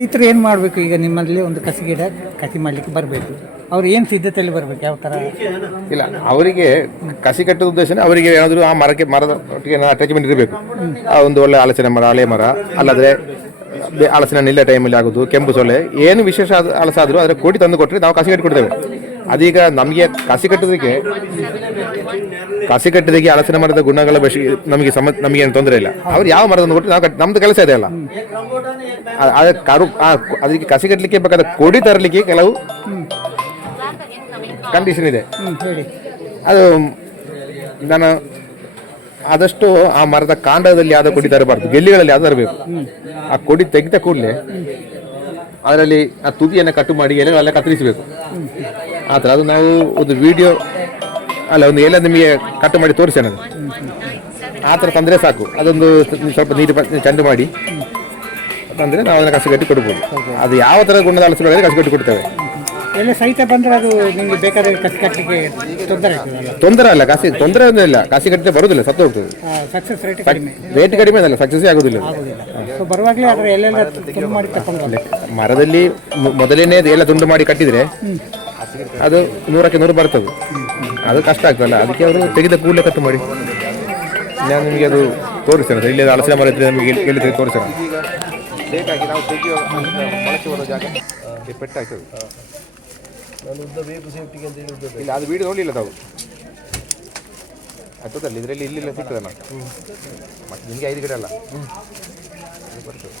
ರೈತರು ಏನು ಮಾಡಬೇಕು? ಈಗ ನಿಮ್ಮಲ್ಲಿ ಒಂದು ಕಸಿ ಗಿಡ ಕಸಿ ಮಾಡಲಿಕ್ಕೆ ಬರಬೇಕು, ಅವ್ರು ಏನು ಸಿದ್ಧತೆಯಲ್ಲಿ ಬರಬೇಕು? ಯಾವ ಥರ? ಇಲ್ಲ, ಅವರಿಗೆ ಕಸಿ ಕಟ್ಟುವ ಉದ್ದೇಶನೇ ಅವರಿಗೆ ಏನಾದರೂ ಆ ಮರದ ಒಟ್ಟಿಗೆ ಅಟ್ಯಾಚ್ಮೆಂಟ್ ಇರಬೇಕು. ಒಂದು ಒಳ್ಳೆ ಹಲಸಿನ ಮರ, ಹಳೆ ಮರ, ಅಲ್ಲದ್ರೆ ಹಲಸಿನ ನಿಲ್ಲ ಟೈಮಲ್ಲಿ ಆಗೋದು, ಕೆಂಪು ಸೊಳ್ಳೆ, ಏನು ವಿಶೇಷ ಹಲಸಾದರೂ ಅದರ ಕೋಟಿ ತಂದು ಕೊಟ್ಟರೆ ನಾವು ಕಸಿ ಕಟ್ಟಿ ಕೊಡ್ತೇವೆ. ಅದೀಗ ನಮಗೆ ಕಸಿ ಕಟ್ಟೋದಕ್ಕೆ ಹಲಸಿನ ಮರದ ಗುಣಗಳ ನಮಗೇನು ತೊಂದರೆ ಇಲ್ಲ. ಅವ್ರು ಯಾವ ಮರದನ್ನು ಕೊಟ್ಟರೆ ನಾವು ನಮ್ದು ಕೆಲಸ ಇದೆ ಅಲ್ಲ. ಅದಕ್ಕೆ ಕಸಿ ಕಟ್ಟಲಿಕ್ಕೆ ಬೇಕಾದ ಕೊಡಿ ತರಲಿಕ್ಕೆ ಕೆಲವು ಕಂಡೀಷನ್ ಇದೆ. ಅದು ನಾನು ಆದಷ್ಟು ಆ ಮರದ ಕಾಂಡದಲ್ಲಿ ಯಾವ್ದೋ ಕೊಡಿ ತರಬಾರ್ದು, ಗೆಲ್ಲಿಗಳಲ್ಲಿ ಯಾವ್ದು ತರಬೇಕು. ಆ ಕೊಡಿ ತೆಗೆದ ಕೂಡಲೇ ಅದರಲ್ಲಿ ಆ ತುದಿಯನ್ನು ಕಟ್ಟು ಮಾಡಿ ಎಲೆಗಳೆಲ್ಲ ಕತ್ತರಿಸಬೇಕು. ಆ ಥರ ಅದು ನಾವು ಒಂದು ವಿಡಿಯೋ ಅಲ್ಲ, ಒಂದು ಎಲೆ ನಿಮಗೆ ಕಟ್ಟು ಮಾಡಿ ತೋರಿಸೋಣ. ಅದು ಆ ಥರ ತಂದರೆ ಸಾಕು. ಅದೊಂದು ಸ್ವಲ್ಪ ನೀರು ಚೆಂಡು ಮಾಡಿ ತಂದರೆ ನಾವು ಅದನ್ನು ಕಸಿ ಕಟ್ಟಿ ಕೊಡ್ಬೋದು. ಅದು ಯಾವ ಥರ ಗುಣದ ಹಲಸಿನ ಕಸಿ ಕಟ್ಟಿ ಕೊಡ್ತೇವೆ. ಎಲ್ಲ ಸಹಿತ ಬಂದರೆ ಅದು ನಿಮಗೆ ಬೇಕಾದ ಕಸಿ ಕಟ್ಟಲಿಕ್ಕೆ ತೊಂದರೆ ಆಗ್ತದೆ? ತೊಂದರೆ ಅಲ್ಲ, ತೊಂದರೆ ಇಲ್ಲ. ಕಸಿ ಕಟ್ಟಿದ್ರೆ ಬರೋದಿಲ್ಲ, ಸತ್ತು ಹೋಗ್ತದೆ. ಸಕ್ಸಸ್ ರೇಟ್ ಕಡಿಮೆ ಅದಲ್ಲ, ಸಕ್ಸಸ್ ಆಗೋದಿಲ್ಲ. ಬರುವಾಗಲೇ ಅದರ ಎಲ್ಲೆಲ್ಲ ತುಂಡು ಮಾಡಿ ತಗೊಂಡು ಮರದಲ್ಲಿ ಮೊದಲೇನೇ ಎಲ್ಲ ತುಂಡು ಮಾಡಿ ಕಟ್ಟಿದರೆ ಅದು 100ಕ್ಕೆ 100 ಬರ್ತದೆ. ಅದು ಕಷ್ಟ ಆಗ್ತದಲ್ಲ, ಅದಕ್ಕೆ ಅವರು ತೆಗೆದ ಕೂಡಲೇ ಕಟ್ಟು ಮಾಡಿ. ನಾನು ನಿಮಗೆ ಅದು ತೋರಿಸ್ತೇನೆ. ಇಲ್ಲಿ ಹಲಸಿನ ಮರ ಇದ್ದರೆ ನಮಗೆ ಹೇಳಿದ್ರೆ ತೋರಿಸೋಣ. ಲೇಟಾಗಿ ನಾವು ತೆಗೆಯುವ ಮೊಳಕೆ ಬರೋ ಜಾಗ ಪೆಟ್ಟಾಗ್ತದೆ. ಇಲ್ಲ, ಅದು ವೀಡಿಯೋ ನೋಡಲಿಲ್ಲ ತಾವು. ಆಗ್ತದಲ್ಲ, ಇದರಲ್ಲಿ ಇಲ್ಲಿಲ್ಲ ಸಿಗ್ತದಲ್ಲ. ಮತ್ತೆ ನಿಮಗೆ 5 ಗಿಡ ಅಲ್ಲ ಬರ್ತದೆ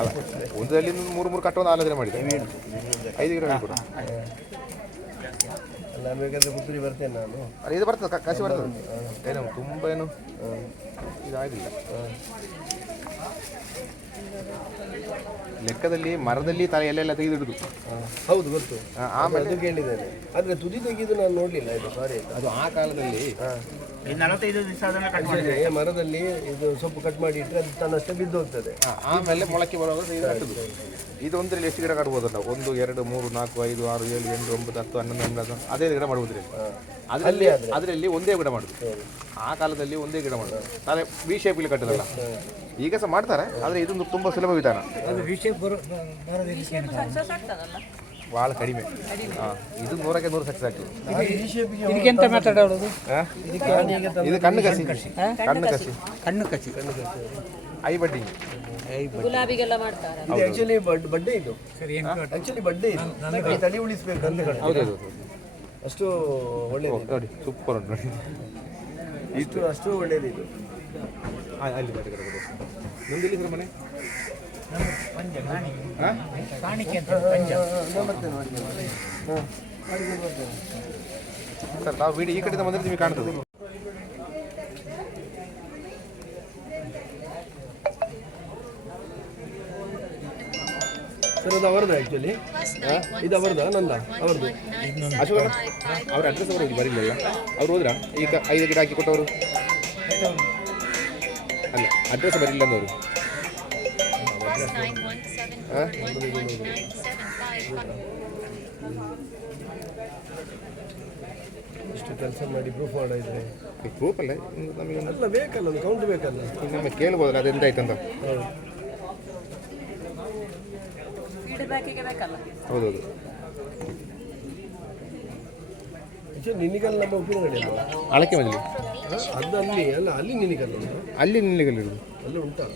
ಅಲ್ಲ, ಒಂದರಲ್ಲಿ 3 ಕಟ್ಟೋದು ಆಲೋಚನೆ ಮಾಡಿದೆ. 5 ಗಿಡ ಕೂಡ ಪುತ್ತೂರಿ ಬರ್ತೇನೆ ನಾನು. ಅಲ್ಲ, ಇದು ಬರ್ತದೆ, ಕಸಿ ಬರ್ತದೆ. ಏನು ತುಂಬ ಏನು ಇದಾಗಿಲ್ಲ. ಲೆಕ್ಕದಲ್ಲಿ ಮರದಲ್ಲಿ ಎಲೆಲ್ಲ ತೆಗೆದಿಡುದು. ಹೌದು, ಗೊತ್ತು. ಆಮೇಲೆ ಅದು ಕೇಳಿದ್ದೇನೆ, ಆದರೆ ತುದಿ ತೆಗೆದು ನಾನು ನೋಡಲಿಲ್ಲ. ಇದು ಸಾರಿ, ಅದು ಆ ಕಾಲದಲ್ಲಿ 45 ದಿವಸ ಮರದಲ್ಲಿ ಇದು ಸೊಪ್ಪು ಕಟ್ ಮಾಡಿ ಇಟ್ಟರೆ ಅದು ತನ್ನಷ್ಟೇ ಬಿದ್ದು ಹೋಗ್ತದೆ. ಆಮೇಲೆ ಮೊಳಕೆ ಬರುವಾಗ ಇದು ಒಂದರಲ್ಲಿ ಎಷ್ಟು ಗಿಡ ಕಟ್ಬೋದು ನಾವು? 1, 2, 3, 4, 5, 6, 7, 8, 9, 10, 11, 12 ಅದೇ ಗಿಡ ಮಾಡುವುದ್ರಿ. ಅದರಲ್ಲಿ ಒಂದೇ ಗಿಡ ಮಾಡುದು. ಆ ಕಾಲದಲ್ಲಿ ಒಂದೇ ಗಿಡ ಮಾಡುದು. ನಾಳೆ ವಿ ಶೇಪಲ್ಲಿ ಕಟ್ಟದಲ್ಲ, ಈಗ ಸಹ ಮಾಡ್ತಾರೆ. ಆದರೆ ಇದೊಂದು ತುಂಬ ಸುಲಭ ವಿಧಾನ. ಭಾಳ ಕಡಿಮೆ. ಇದು 100ಕ್ಕೆ 100 ಸಕ್ಸಸ್ ಆಗ್ತದೆ. ಇದಕ್ಕೆಂತ ಮಾತಾಡೋದು? ಇದು ಕಣ್ಣು ಕಸಿ ಐ ಬಡ್ಡಿಂಗ್. ಗುಲಾಬಿಗೆಲ್ಲ ಮಾಡ್ತಾರೆ. ಇದು ಆಕ್ಚುಲಿ ಬಡ್ಡೆ. ಇದು ಆಕ್ಚುಲಿ ಬಡ್ಡೆ. ಇದು ತಡಿ ಉಳಿಸ್ಬೇಕು ಅಂತ ಹೇಳಿ. ಹೌದು, ಅಷ್ಟು ಒಳ್ಳೇದು ನೋಡಿ, ಸೂಪರ್ ಉಂಟು ನೋಡಿ. ಅಷ್ಟು ಒಳ್ಳೇದು ಇದು. ಅಲ್ಲಿ ಮುಂದಿಲ್ಲಿ ಸರ್ ಮನೆ ಸರ್, ನಾವು ವಿಡಿಯೋ ಈ ಕಡೆಯಿಂದ ಬಂದರೆ ನಿಮಗೆ ಕಾಣ್ತದೆ. ಸರ್, ಅದು ಅವರದ್ದು ಆ್ಯಕ್ಚುಲಿ. ಇದು ಅವರದ್ದು, ನಂದ ಅವರದ್ದು. ಅಶೋಕ ಅವ್ರ ಅಡ್ರೆಸ್ ಅವರು ಬರಲಿಲ್ಲ. ಅವ್ರು ಹೋದ್ರಾ? ಈಗ 5 ಗಿಡ ಹಾಕಿ ಕೊಟ್ಟವರು ಅಲ್ಲ, ಅಡ್ರೆಸ್ ಬರಲಿಲ್ಲ ಅಂದವರು. ಇಷ್ಟು ಕೆಲಸ ಮಾಡಿ ಪ್ರೂಫ್ ಮಾಡಿದ್ರೆ ಪ್ರೂಫ್ ಅಲ್ಲ, ನಮಗೆ ಎಲ್ಲ ಬೇಕಲ್ಲ, ಒಂದು ಕೌಂಟ್ ಬೇಕಲ್ಲ. ನಮಗೆ ಕೇಳ್ಬೋದಲ್ಲ ಅದು ಎಂತಾಯ್ತಂತ. ಹೌದೌದು. ನಿನಿಗಲ್ಲ ನಮ್ಮ ಉಪ್ಪಿನಗಡೆ ಅಳಕೆ ಮನೆಯಲ್ಲಿ ಅದು ಅಲ್ಲಿ ಅಲ್ಲ, ಅಲ್ಲಿ ನಿನಿಗಲ್ಲ ಅಲ್ಲಿ ನಿಲ್ಲಿಗಲ್ಲ ಇರೋದು. ಅಲ್ಲಿ ಉಂಟಾ?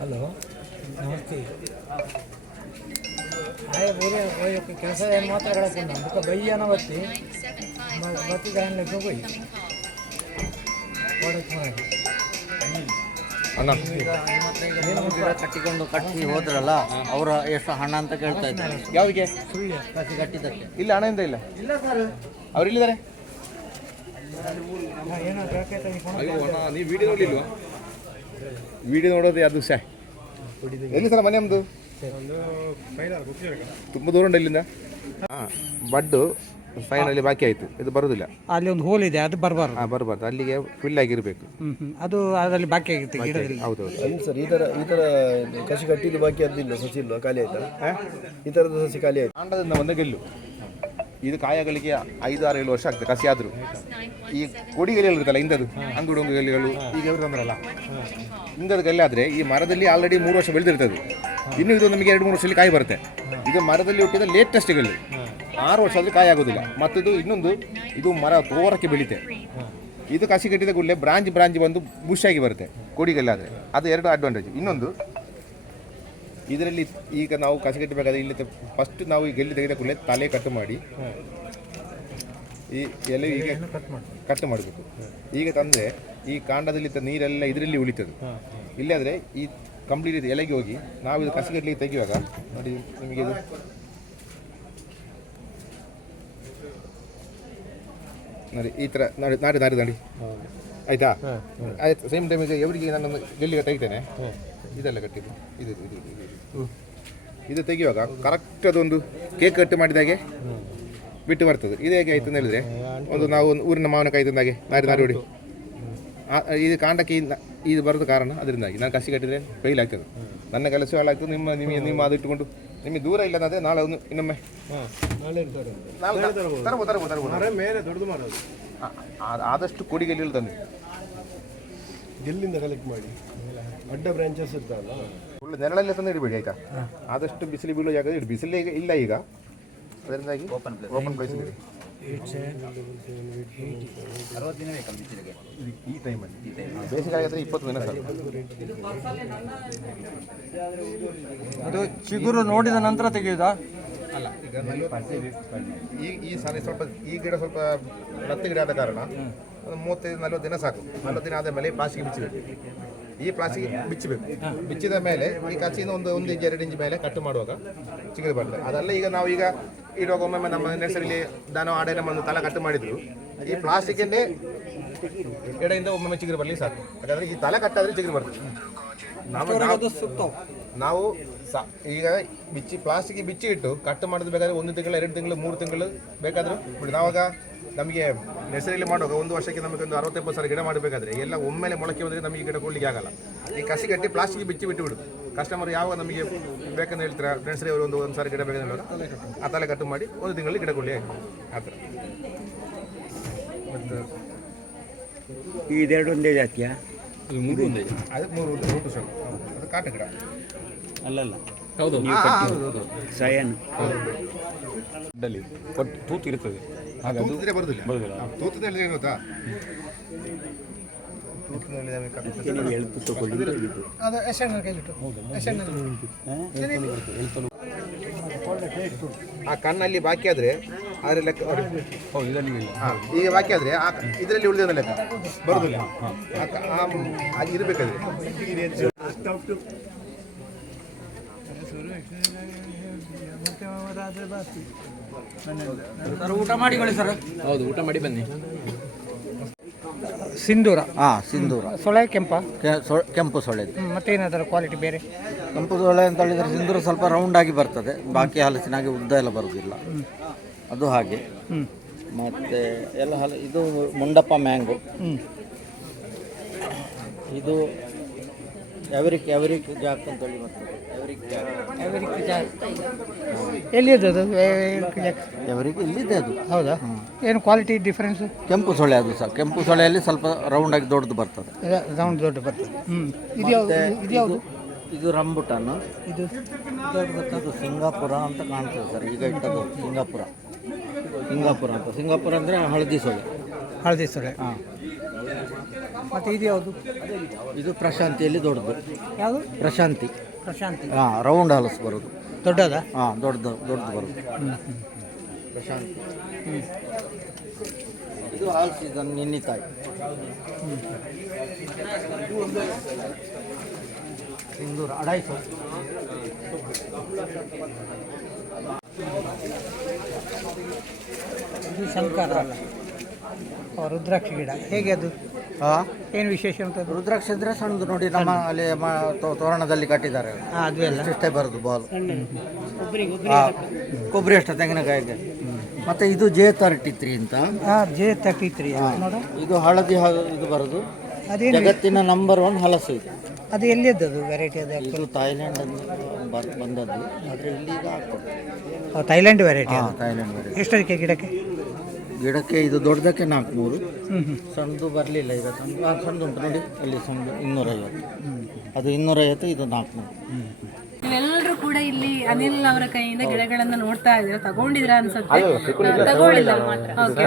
ಹಲೋ, ನಮಸ್ತೆ. ಕೆಲಸ ಏನು ಮಾತಾಡೋಕೆ ಬುಕ್ಕ ಬೈಯನ ಬತ್ತಿ ಬತ್ತಿ ಗಾಯನ್ಲೆಕ್ಕ ಹೋಗಿ ಓಡಕ್ಕೆ ಮಾಡಿ ಅಣ್ಣ ಕಟ್ಟಿಕೊಂಡು ಕಟ್ಟಿ ಹೋದ್ರಲ್ಲ, ಅವರ ಎಷ್ಟು ಹಣ ಅಂತ ಕೇಳ್ತಾ ಇದ್ದಾರೆ. ಯಾವುದಕ್ಕೆ? ಸುಳ್ಳು ಕಟ್ಟಿ ಕಟ್ಟಿದ್ದಕ್ಕೆ. ಇಲ್ಲ, ಹಣ ಎಂತ ಇಲ್ಲ. ಇಲ್ಲ ಸರ್, ಅವ್ರು ಇಲ್ಲಿದ್ದಾರೆ. ಏನೋ ನೀವು ವಿಡಿಯೋ ನೋಡಲಿಲ್ವಾ? ವಿಡಿಯೋ ನೋಡೋದು ಅದು ಸಹ ಎಲ್ಲಿ ಸರ್ ಮನೆ ನಮ್ಮದು? ತುಂಬ ದೂರ ಉಂಟು ಇಲ್ಲಿಂದ. ಬಡ್ಡು ಫೈನಲ್ಲಿ ಬಾಕಿ ಆಯಿತು, ಇದು ಬರೋದಿಲ್ಲ. ಅಲ್ಲಿ ಒಂದು ಹೋಲ್ ಇದೆ, ಅದು ಬರಬಾರ್ದು. ಬರಬಾರ್ದು, ಅಲ್ಲಿಗೆ ಫಿಲ್ ಆಗಿರಬೇಕು. ಅದು ಅದರಲ್ಲಿ ಬಾಕಿ ಆಗಿರುತ್ತೆ ಗಿಡದಲ್ಲಿ. ಹೌದೌದು. ಸರ್, ಈ ಥರ ಕಸಿ ಕಟ್ಟಿದ್ದು ಬಾಕಿ ಅದಿಲ್ಲ, ಸಸಿ ಇಲ್ವಾ? ಖಾಲಿ ಆಯ್ತಾ? ಈ ಥರದ ಸಸಿ ಖಾಲಿ ಆಯ್ತು. ಕಾಂಡದಿಂದ ಬಂದ ಗೆಲ್ಲು. ಇದು ಕಾಯಗಳಿಗೆ 5-6-7 ವರ್ಷ ಆಗ್ತದೆ ಕಸಿ ಆದರೂ. ಈ ಕೊಡಿಗೆಲೆಗಳು ಇರುತ್ತಲ್ಲ ಇಂದದು ಅಂಗುಡೊಂಗು ಗೆಲ್ಲೆಗಳು ಈಗ ಇವರು ತಂದ್ರಲ್ಲ ಇಂದದ ಗೆಲ್ಲೆ ಆದರೆ ಈ ಮರದಲ್ಲಿ ಆಲ್ರೆಡಿ 3 ವರ್ಷ ಬೆಳೆದಿರ್ತದೆ. ಇನ್ನು ಇದು ನಮಗೆ 2-3 ವರ್ಷದಲ್ಲಿ ಕಾಯಿ ಬರುತ್ತೆ. ಇದು ಮರದಲ್ಲಿ ಹುಟ್ಟಿದ ಲೇಟೆಸ್ಟ್ ಗೆಲ್ಲು 6 ವರ್ಷ ಆದರೆ ಕಾಯಿ ಆಗೋದಿಲ್ಲ. ಮತ್ತಿದು ಇನ್ನೊಂದು ಇದು ಮರ ತೋರಕ್ಕೆ ಬೆಳೀತೆ. ಇದು ಕಸಿ ಕಟ್ಟಿದ ಕೂಡಲೇ ಬ್ರಾಂಚ್ ಬಂದು ಬುಷ್ ಆಗಿ ಬರುತ್ತೆ ಕೊಡಿಗೆಲ್ಲ ಆದರೆ. ಅದು 2 ಅಡ್ವಾಂಟೇಜ್. ಇನ್ನೊಂದು ಇದರಲ್ಲಿ ಈಗ ನಾವು ಕಸಿ ಕಟ್ಟಬೇಕಾದ್ರೆ ಇಲ್ಲಿ ಫಸ್ಟ್ ನಾವು ಈ ಗೆಲ್ಲಿ ತೆಗೆದ ಕೂಡಲೇ ತಲೆ ಕಟ್ ಮಾಡಿ ಈ ಎಲೆ ಈಗ ಕಟ್ ಮಾಡಬೇಕು. ಈಗ ತಂದರೆ ಈ ಕಾಂಡದಲ್ಲಿ ನೀರೆಲ್ಲ ಇದರಲ್ಲಿ ಉಳಿತದೆ. ಇಲ್ಲಾದರೆ ಈ ಕಂಪ್ಲೀಟ್ ಎಲೆಗೆ ಹೋಗಿ ನಾವು ಇದು ಕಸಿ ಕಟ್ಟಲಿಕ್ಕೆ ತೆಗೆಯುವಾಗ ನೋಡಿ ನಿಮಗೆ ಇದು ನೋಡಿ ಈ ಥರ ನಾಡಿ ಆಯಿತಾ. ಆಯ್ತು ಸೇಮ್ ಟೈಮಿಗೆ ಎವರಿಗೆ ನಾನು ಗೆಲ್ಲಿಗೆ ತೆಗಿತೇನೆ. ಇದೆಲ್ಲ ಕಟ್ಟಿದ್ದು ಇದು ತೆಗೆಯುವಾಗ ಕರೆಕ್ಟ್ ಅದೊಂದು ಕೇಕ್ ಕಟ್ ಮಾಡಿದಾಗೆ ಬಿಟ್ಟು ಬರ್ತದೆ. ಇದು ಹೇಗೆ ಆಯ್ತು ಅಂತ ಹೇಳಿದ್ರೆ ನಾವು ಊರಿನ ಮಾವಿನಕಾಯಿ ತಂದಾಗೆ ನಾಡಿ ಹೊಡಿ ಇದು ಕಾಂಡಕ್ಕೆ ಇದು ಬರೋದು ಕಾರಣ ಅದರಿಂದಾಗಿ. ನಾನು ಕಸಿ ಕಟ್ಟಿದರೆ ಫೈಲ್ ಆಗ್ತದೆ, ನನ್ನ ಕೆಲಸ ಹಾಳಾಗ್ತದೆ. ನಿಮ್ಮ ಅದು ಇಟ್ಟುಕೊಂಡು ನಿಮಗೆ ದೂರ ಇಲ್ಲ ಅಂದರೆ ನಾಳೆ ಒಂದು ಇನ್ನೊಮ್ಮೆ ತರ್ಬೋದು. ಆದಷ್ಟು ಕೊಡಿಗೆಲ್ಲಿ ತಂದು ಗೆಲ್ಲಿಂದ ಕಲೆಕ್ಟ್ ಮಾಡಿ ಅಡ್ಡ ಬ್ರಾಂಚಸ್ ಇರ್ತಾವಲ್ಲ ಒಳ್ಳೆ ನೆರಳಲ್ಲೇ ತಂದು ಇಡಬೇಡಿ ಆಯಿತಾ. ಆದಷ್ಟು ಬಿಸಿಲು ಬೀಳೋ ಜಾಗ ಇಡಿ. ಬಿಸಿಲೇ ಇಲ್ಲ ಈಗ, ಅದರಿಂದಾಗಿ ಓಪನ್ ಪ್ಲೇಸ್ ಇಡಿ. 60 ದಿನ ಬೇಕಲ್ಲ ಬಿಸಿಲಿಗೆ ಈ ಟೈಮಲ್ಲಿ ಬೇಸಿಗೆ ಆಗಿದ್ರೆ 20 ದಿನ ಸಾಕು. ಅದು ಚಿಗುರು ನೋಡಿದ ನಂತರ ತೆಗೆಯುವುದಾ? ಅಲ್ಲ, ಈಗ ಈ ಸಾರಿ ಸ್ವಲ್ಪ ಈ ಗಿಡ ಸ್ವಲ್ಪ ಹತ್ತು ಗಿಡ ಆದ ಕಾರಣ ಒಂದು 35-40 ದಿನ ಸಾಕು. 40 ದಿನ ಆದ ಮೇಲೆ ಪ್ಲಾಸ್ಟಿಕ್ ಬಿಚ್ಚಬೇಕು. ಈ ಪ್ಲಾಸ್ಟಿಕ್ ಬಿಚ್ಚಬೇಕು. ಬಿಚ್ಚಿದ ಮೇಲೆ ಈ ಕಚ್ಚಿನ ಒಂದು 1 ಇಂಚ್ 2 ಇಂಚ್ ಮೇಲೆ ಕಟ್ ಮಾಡುವಾಗ ಚಿಗುರು ಬರ್ತದೆ. ಅದಲ್ಲ ಈಗ ನಾವು ಈಗ ಇಡುವಾಗ ಒಮ್ಮೊಮ್ಮೆ ನಮ್ಮ ನರ್ಸರಿಲಿ ದನ ಆಡೆ ನಮ್ಮ ತಲೆ ಕಟ್ ಮಾಡಿದ್ರು ಈ ಪ್ಲಾಸ್ಟಿಕ್ಕನ್ನೇ ಎಡೆಯಿಂದ ಒಮ್ಮೊಮ್ಮೆ ಚಿಗುರು ಬರಲಿ ಸಾಕು. ಯಾಕಂದರೆ ಈ ತಲೆ ಕಟ್ಟಾದರೆ ಚಿಗುರು ಬರ್ತದೆ. ನಾವು ಈಗ ಪ್ಲಾಸ್ಟಿಕ್ ಬಿಚ್ಚಿ ಇಟ್ಟು ಕಟ್ ಮಾಡೋದು ಬೇಕಾದ್ರೆ 1 ತಿಂಗಳು 2 ತಿಂಗಳು 3 ತಿಂಗಳು ಬೇಕಾದರೂ ಬಿಡಿ. ನಾವಾಗ ನಮಗೆ ನರ್ಸರಿಯಲ್ಲಿ ಮಾಡುವಾಗ 1 ವರ್ಷಕ್ಕೆ ನಮಗೆ ಒಂದು 60-70 ಸಾವಿರ ಗಿಡ ಮಾಡಬೇಕಾದ್ರೆ ಎಲ್ಲ ಒಮ್ಮೆಲೆ ಮೊಳಕೆ ಬಂದರೆ ನಮಗೆ ಗಿಡ ಕೊಡಲಿಕ್ಕೆ ಆಗಲ್ಲ. ಈ ಕಸಿ ಕಟ್ಟಿ ಪ್ಲಾಸ್ಟಿಕ್ ಬಿಚ್ಚಿ ಬಿಟ್ಟು ಬಿಡು. ಕಸ್ಟಮರ್ ಯಾವಾಗ ನಮಗೆ ಬೇಕಂತ ಹೇಳ್ತಾರೆ ನರ್ಸರಿ ಅವರು ಒಂದು ಸಾರಿ ಗಿಡ ಬೇಕಂದ್ರೆ ಆ ತಲೆ ಕಟ್ಟು ಮಾಡಿ 1 ತಿಂಗಳಲ್ಲಿ ಗಿಡ ಕೊಡಲಿ ಆ ಥರ. ಮತ್ತು ಇದೆರಡು ಒಂದೇ ಜಾತಿಯಾ? ಅದು 3 ಒಂದೇ, ಅದಕ್ಕೆ 3 ರೂಟು ಸಹ ಅದು ಕಾಟ ಗಿಡ ಅಲ್ಲಲ್ಲ, ಹೌದು ಸಯನ್ ತೂತು ಇರ್ತದೆ. ತೂತಿದ್ರೆ ಬರುದಿಲ್ಲ. ತೂತಿನಲ್ಲಿ ಏನು ಗೊತ್ತಾ, ಆ ಕಣ್ಣಲ್ಲಿ ಬಾಕಿ ಆದ್ರೆ ಅದರ ಲೆಕ್ಕ ಈಗ ಬಾಕಿ ಆದ್ರೆ ಇದರಲ್ಲಿ ಉಳಿದ ಲೆಕ್ಕ ಬರುದಿಲ್ಲ. ಹಾಗೆ ಇರಬೇಕಾದ್ರೆ ಊಟ ಮಾಡಿಕೊಳ್ಳಿ ಸರ್. ಹೌದು, ಊಟ ಮಾಡಿ ಬನ್ನಿ. ಸಿಂಧೂರ. ಸಿಂಧೂರ ಸೊಳೆ ಕೆಂಪ ಕೆಂಪು ಸೊಳ್ಳೆ. ಮತ್ತೇನಾದರೂ ಕ್ವಾಲಿಟಿ ಬೇರೆ? ಕೆಂಪು ಸೊಳ್ಳೆ ಅಂತ ಹೇಳಿದರೆ ಸಿಂಧೂರ ಸ್ವಲ್ಪ ರೌಂಡ್ ಆಗಿ ಬರ್ತದೆ, ಬಾಕಿ ಹಲಸಿನಾಗಿ ಉದ್ದ ಎಲ್ಲ ಬರೋದಿಲ್ಲ, ಅದು ಹಾಗೆ. ಮತ್ತು ಎಲ್ಲ ಇದು ಮುಂಡಪ್ಪ ಮ್ಯಾಂಗೋ, ಇದು ಎವರಿಕ್ ಜಾಕ್ ಅಂತೇಳಿ ಬರ್ತದೆ. ಎಲ್ಲಿದೆ ಅದು? ಎವರಿಕ್ ಇಲ್ಲಿದೆ ಅದು. ಹೌದಾ? ಏನು ಕ್ವಾಲಿಟಿ ಡಿಫ್ರೆನ್ಸು? ಕೆಂಪು ಸೊಳ್ಳೆ ಅದು ಸಹ. ಕೆಂಪು ಸೊಳ್ಳೆಯಲ್ಲಿ ಸ್ವಲ್ಪ ರೌಂಡ್ ಆಗಿ ದೊಡ್ಡದು ಬರ್ತದೆ. ರೌಂಡ್ ದೊಡ್ಡ ಬರ್ತದೆ. ಇದು ರಂಬುಟಾನ್. ಇದು ಇದು ಸಿಂಗಾಪುರ ಅಂತ ಕಾಣ್ತದೆ ಸರ್. ಈಗ ಇಟ್ಟದ್ದು ಸಿಂಗಾಪುರ ಅಂತ. ಸಿಂಗಾಪುರ ಅಂದರೆ ಹಳದಿ ಸೊಳ್ಳೆ. ಹಾಂ. ಮತ್ತು ಇದು ಯಾವುದು? ಇದು ಪ್ರಶಾಂತಿಯಲ್ಲಿ ದೊಡ್ಡದು. ಯಾವುದು? ಪ್ರಶಾಂತಿ. ಹಾಂ, ರೌಂಡ್ ಹಲಸು ಬರೋದು. ದೊಡ್ಡದಾ? ಹಾಂ, ದೊಡ್ಡದು ಬರೋದು ಪ್ರಶಾಂತಿ. ಇದು ಆಲ್ ಸೀಸನ್ ನಿನ್ನಿತಾಯಿ. ಸಿಂಧೂರ 250. ಇದು ಶಂಕರ ಅಲ್ಲ, ರುದ್ರಾಕ್ಷಿ ಗಿಡ. ಹೇಗೆ ಅದು? ಏನು ವಿಶೇಷ ಅಂತ? ರುದ್ರಾಕ್ಷಿ ಅಂದರೆ ಸಣ್ಣದು ನೋಡಿ, ನಮ್ಮ ಅಲ್ಲಿ ತೋರಣದಲ್ಲಿ ಕಟ್ಟಿದ್ದಾರೆ. ಅದು ಎಲ್ಲ ಇಷ್ಟೇ ಬರೋದು ಬಾಲ್. ಕೊಬ್ಬರಿ ಅಷ್ಟ ತೆಂಗಿನಕಾಯಿಗೆ. ಮತ್ತು ಇದು J33 ಅಂತ. J33 ನೋಡ. ಇದು ಹಳದಿ ಇದು ಬರೋದು. ಜಗತ್ತಿನ ನಂಬರ್ 1 ಹಲಸು ಇದು. ಅದು ಎಲ್ಲಿದ್ದು ಅದು ವೆರೈಟಿ? ಅದು ಇದು ಥಾಯ್ಲೆಂಡ್ ಬಂದದ್ದು, ಆದರೆ ಇಲ್ಲಿ ಈಗ ಆಗ್ತದೆ. Thailand variety. ಹಾಂ, ಥೈಲ್ಯಾಂಡ್ ವೆರೈಟಿ. ಎಷ್ಟಕ್ಕೆ ಗಿಡಕ್ಕೆ? ಗಿಡಕ್ಕೆ ಇದು ದೊಡ್ಡದಕ್ಕೆ 400, ಸಣ್ಣದು ಬರಲಿಲ್ಲ. ಈಗ ಸಣ್ಣದು ಉಂಟು ನೋಡಿ, ಅಲ್ಲಿ ಸಣ್ಣದು 250, ಅದು 250, ಇದು 400. ನೀವೆಲ್ಲರೂ ಕೂಡ ಇಲ್ಲಿ ಅನಿಲ್ ಅವರ ಕೈಯಿಂದ ಗಿಡಗಳನ್ನ ನೋಡ್ತಾ ಇದ್ದೀರಾ, ತಗೊಂಡಿದ್ರ ಅನ್ಸುತ್ತೆ? ತಗೊಳ್ಳಿಲ್ಲ ಮಾತ್ರ. ಓಕೆ.